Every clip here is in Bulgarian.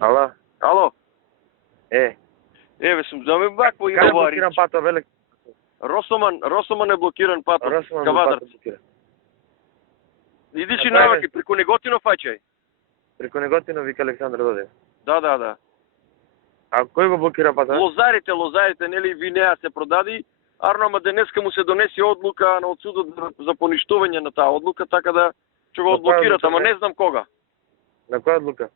Ало? Ало? Еве сум да ме бак по Кај е Иварич. блокиран патот, веле? Росоман е блокиран патот. Росман Кавадар. патот блокиран. Идиш А и тоа е наваки преку Неготино фаќај. Преку Неготино вика Александар Додев. Да. А кој го блокира патот? Лозарите, нели Винеа се продади. Арно, ама денеска му се донеси одлука на судот за поништување на таа одлука, така да ќе го На која одблокират, одлука, ама бе? не знам кога. На која одлука?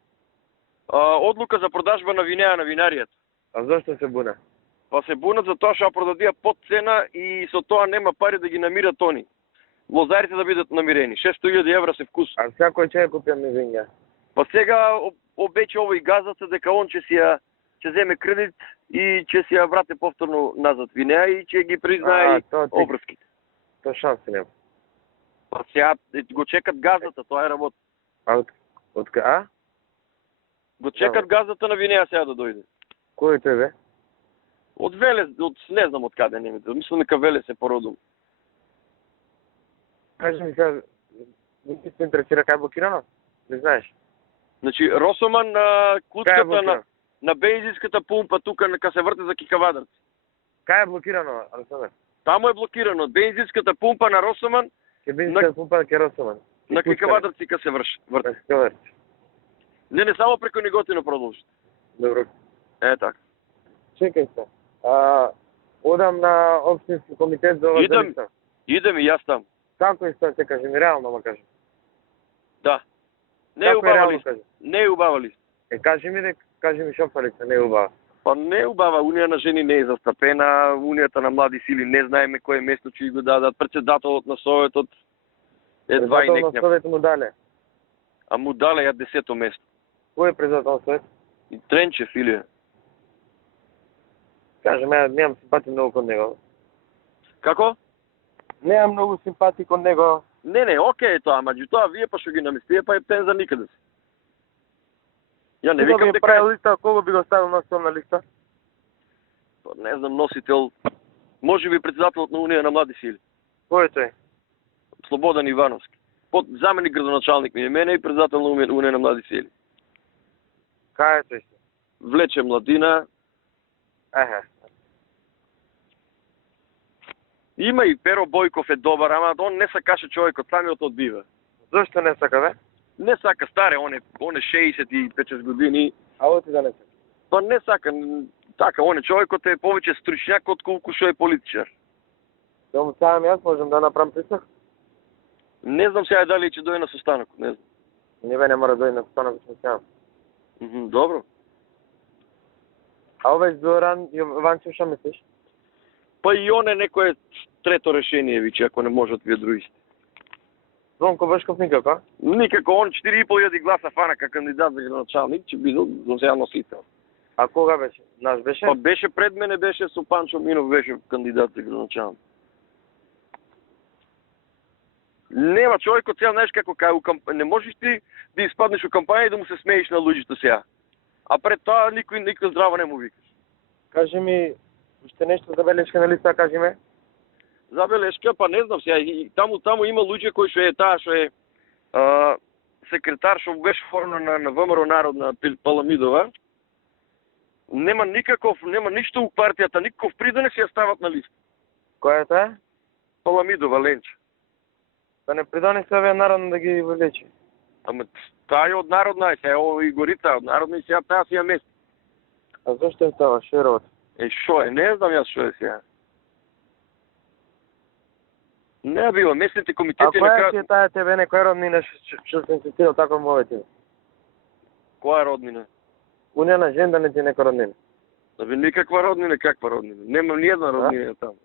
Одлука за продажба на Винеа на винаријата. А зошто се буна? Па се бунат за тоа што ја продадија под цена и со тоа нема пари да ги намират они. Лозарите да бидат намирени. 600.000 евра се вкус. А секој ќе купија ми винја. Па сега обече овој газата дека он ќе земе кредит и ќе си ја врате повторно назад Винеа и ќе ги признае обврските. Тоа шанси нема. Па сега го чекат газата, тоа е работа. А а? Го чекат газата на Винеа сега да дојде. Кој е тој бе? Од Велес, не знам од каде немите. Мислам дека Велес е породом. Кажи ми сега, не се интересира кај е блокирано? Не знаеш? Значи Росоман на клучката блокирано? на бензинската пумпа тука кога се врте за Кикавадарци. Кај е блокирано, Александар? Таму е блокирано. Бензинската пумпа на Росоман Ке бензинската пумпа ке Росоман. на Кикавадарци ка се врте. Не само преку Неготино продолжи. Добро. Така. Чекај се. Одам на општински комитет за ова делица. Идем и јас там. Како е тоа, се кажи ми, реално ма кажи. Да. Не е убава реално лист. кажи? Не е убава лист. Кажи ми шофалица, не е убава. Па не е убава, Унија на жени не е застапена, Унијата на млади сили не знаеме кој место ќе го дадат, председателот на Советот едва и Председател на некњав. Совет му дале. А му дале ја 10-то место. Кој е председател на Совет? И Тренчев или? Кажи ме, немам симпатија многу кон него. Како? Немам многу симпатија кон него. Не, окей е тоа, меѓутоа вие па што ги наместија, па е птен за никаде си. Ја не викам дека прави листа, кого би го ставил носител на листа? Па не знам, носител, можеби председателот на Унија на млади сили. Кој е тој? Слободан Ивановски. Заменик градоначалник ми е мене и председател на Унија на млади сили. Кај е тој? Влече младина. Има и Перо Бојков е добар, ама он не сакаше човекот, самиот одбива. Зошто не сака, бе? Не сака, старе, он е 65 години. А оти да не сака? Па не сака, така, он е човекот е повеќе стручњак отколку што е политичар. Да му сам јас можам да направам присак? Не знам сега дали ќе дојде на состанок, не знам. Не бе, не мора да дојде на состанок, ќе сам. Добро. А овој Зоран Јованчев што мислиш? Па и он е некое трето решение, виче, ако не можат вие другите. Звонко Бошков никако? Никако, он 4.500 гласа фана како кандидат за градоначалник, ќе биде за сега носител. А кога беше? Наш беше? Па беше пред мене, беше со Панчо Минов, беше кандидат за градоначалник. Нема човекот сега, знаеш како не можеш ти да испаднеш у кампања и да му се смееш на луѓето сега. А пред тоа никој здраво не му викаш. Кажи ми, уште нешто за белешка на листа, кажи ме? Забелешка, па не знам сега, и таму има луѓе кои што е таа што е секретар што беше форма на ВМРО народ на Паламидова. Нема ништо у партијата, никаков придонес ја стават на листа. Која е таа? Паламидова, Ленче. Да не придонесе овие народно да ги влече. Ама таа е од народна, сега и Горица од народна и сега таа си ја мести. А зошто е тоа, што е работа? Шо е, не знам јас шо е сега. Не била, местните комитети на која е таа тебе некоја роднина што се инцитирал така мовете? Која роднина? Унија на жен да не ти некоја роднина. Никаква роднина, каква роднина? Нема ни една роднина таму.